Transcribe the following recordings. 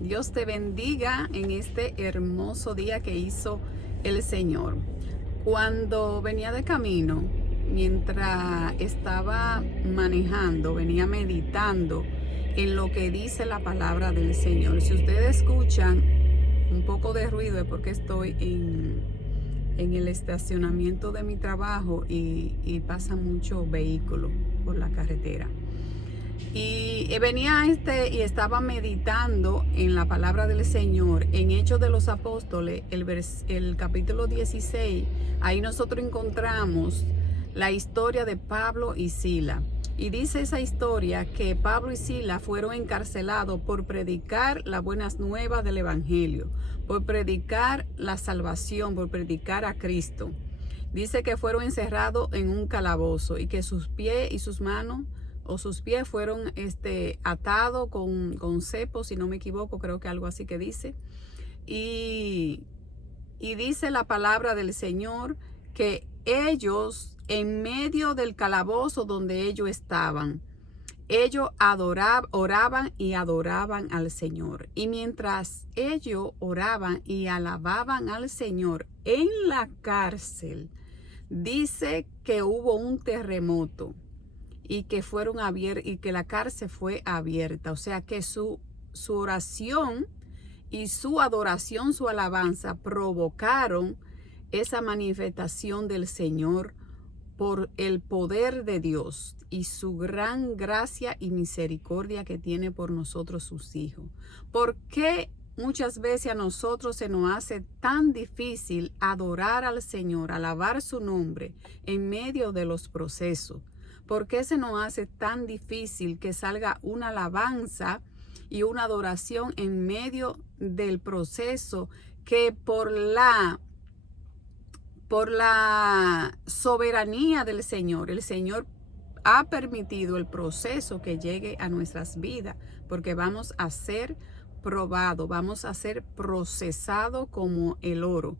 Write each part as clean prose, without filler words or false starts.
Dios te bendiga en este hermoso día que hizo el Señor. Cuando venía de camino, mientras estaba manejando, venía meditando en lo que dice la palabra del Señor. Si ustedes escuchan un poco de ruido es porque estoy en el estacionamiento de mi trabajo y pasa mucho vehículo por la carretera. Y venía y estaba meditando en la palabra del Señor, en Hechos de los Apóstoles, el capítulo 16. Ahí nosotros encontramos la historia de Pablo y Sila. Y dice esa historia que Pablo y Sila fueron encarcelados por predicar las buenas nuevas del Evangelio, por predicar la salvación, por predicar a Cristo. Dice que fueron encerrados en un calabozo y que sus pies y sus manos o sus pies fueron atados con cepos, si no me equivoco, creo que algo así que dice. Y dice la palabra del Señor que ellos, en medio del calabozo donde ellos estaban, ellos oraban y adoraban al Señor. Y mientras ellos oraban y alababan al Señor en la cárcel, dice que hubo un terremoto y que fueron abiertos y que la cárcel fue abierta. O sea que su oración y su adoración, su alabanza provocaron esa manifestación del Señor por el poder de Dios y su gran gracia y misericordia que tiene por nosotros sus hijos. ¿Por qué muchas veces a nosotros se nos hace tan difícil adorar al Señor, alabar su nombre en medio de los procesos? ¿Por qué se nos hace tan difícil que salga una alabanza y una adoración en medio del proceso que por la soberanía del Señor, el Señor ha permitido el proceso que llegue a nuestras vidas, porque vamos a ser probados, vamos a ser procesados como el oro?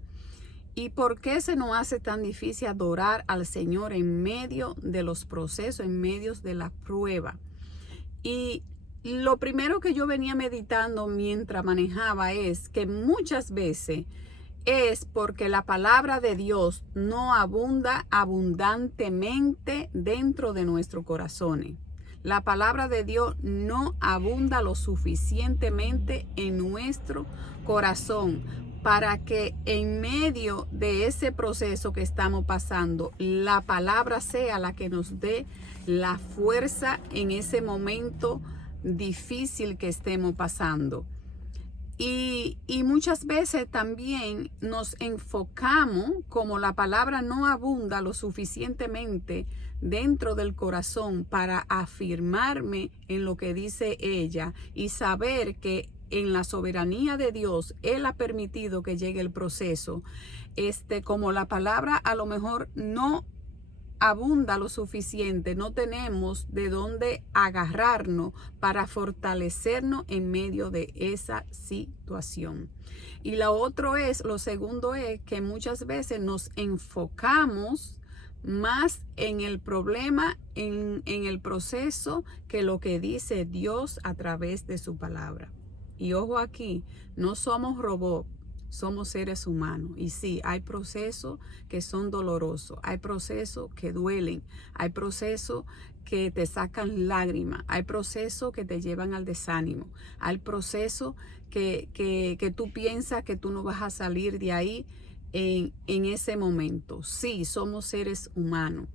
¿Y por qué se nos hace tan difícil adorar al Señor en medio de los procesos, en medio de la prueba? Y lo primero que yo venía meditando mientras manejaba es que muchas veces es porque la palabra de Dios no abunda abundantemente dentro de nuestros corazones. La palabra de Dios no abunda lo suficientemente en nuestro corazón para que en medio de ese proceso que estamos pasando, la palabra sea la que nos dé la fuerza en ese momento difícil que estemos pasando. Y muchas veces también nos enfocamos, como la palabra no abunda lo suficientemente dentro del corazón para afirmarme en lo que dice ella y saber que en la soberanía de Dios, Él ha permitido que llegue el proceso. Como la palabra a lo mejor no abunda lo suficiente, no tenemos de dónde agarrarnos para fortalecernos en medio de esa situación. Y lo segundo es que muchas veces nos enfocamos más en el problema, en el proceso, que lo que dice Dios a través de su palabra. Y ojo aquí, no somos robots, somos seres humanos. Y sí, hay procesos que son dolorosos, hay procesos que duelen, hay procesos que te sacan lágrimas, hay procesos que te llevan al desánimo, hay procesos que tú piensas que tú no vas a salir de ahí en ese momento. Sí, somos seres humanos,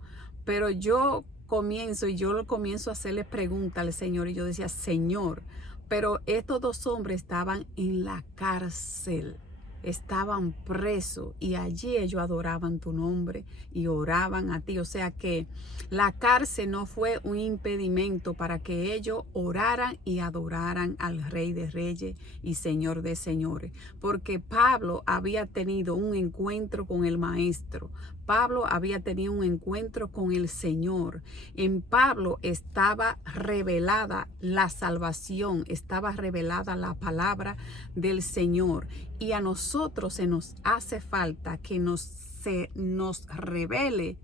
pero yo comienzo a hacerle preguntas al Señor y yo decía, Señor, pero estos dos hombres estaban en la cárcel, estaban presos y allí ellos adoraban tu nombre y oraban a ti. O sea que la cárcel no fue un impedimento para que ellos oraran y adoraran al Rey de Reyes y Señor de Señores, porque Pablo había tenido un encuentro con el Maestro. Pablo había tenido un encuentro con el Señor. En Pablo estaba revelada la salvación, estaba revelada la palabra del Señor. Y a nosotros se nos hace falta que se nos revele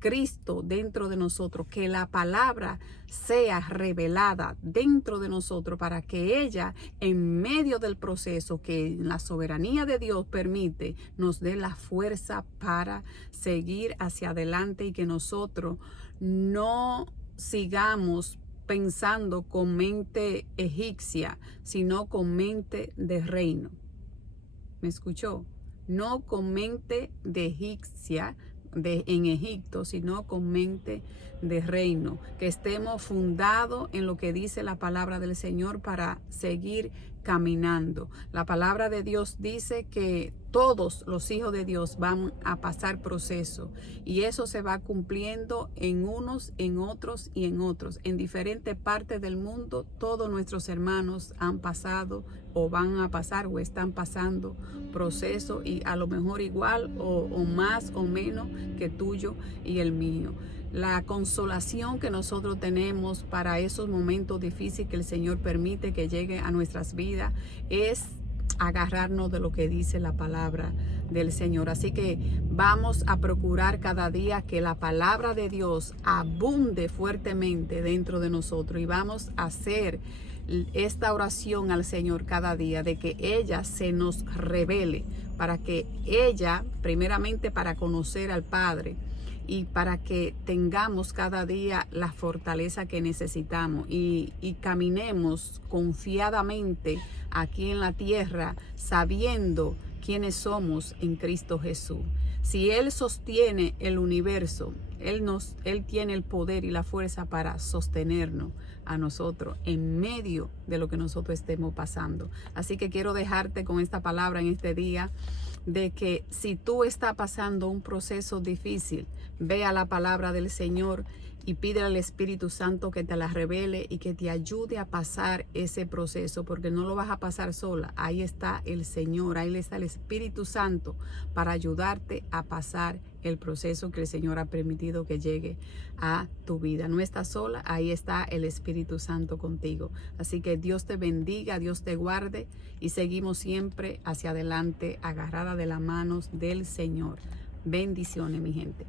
Cristo dentro de nosotros, que la palabra sea revelada dentro de nosotros para que ella, en medio del proceso que la soberanía de Dios permite, nos dé la fuerza para seguir hacia adelante y que nosotros no sigamos pensando con mente egipcia, sino con mente de reino. ¿Me escuchó? No con mente de egipcia en Egipto, sino con mente de reino. Que estemos fundados en lo que dice la palabra del Señor para seguir caminando. La palabra de Dios dice que todos los hijos de Dios van a pasar proceso y eso se va cumpliendo en unos, en otros y en otros. En diferentes partes del mundo, todos nuestros hermanos han pasado o van a pasar o están pasando proceso, y a lo mejor igual o más o menos que tuyo y el mío. La consolación que nosotros tenemos para esos momentos difíciles que el Señor permite que llegue a nuestras vidas es agarrarnos de lo que dice la palabra del Señor. Así que vamos a procurar cada día que la palabra de Dios abunde fuertemente dentro de nosotros, y vamos a hacer esta oración al Señor cada día de que ella se nos revele, para que ella, primeramente para conocer al Padre, y para que tengamos cada día la fortaleza que necesitamos y caminemos confiadamente aquí en la tierra, sabiendo quiénes somos en Cristo Jesús. Si Él sostiene el universo, Él tiene el poder y la fuerza para sostenernos a nosotros en medio de lo que nosotros estemos pasando. Así que quiero dejarte con esta palabra en este día, de que si tú estás pasando un proceso difícil, ve a la palabra del Señor y pídele al Espíritu Santo que te la revele y que te ayude a pasar ese proceso, porque no lo vas a pasar sola. Ahí está el Señor, ahí está el Espíritu Santo para ayudarte a pasar el proceso que el Señor ha permitido que llegue a tu vida. No estás sola, ahí está el Espíritu Santo contigo. Así que Dios te bendiga, Dios te guarde, y seguimos siempre hacia adelante, agarrada de las manos del Señor. Bendiciones, mi gente.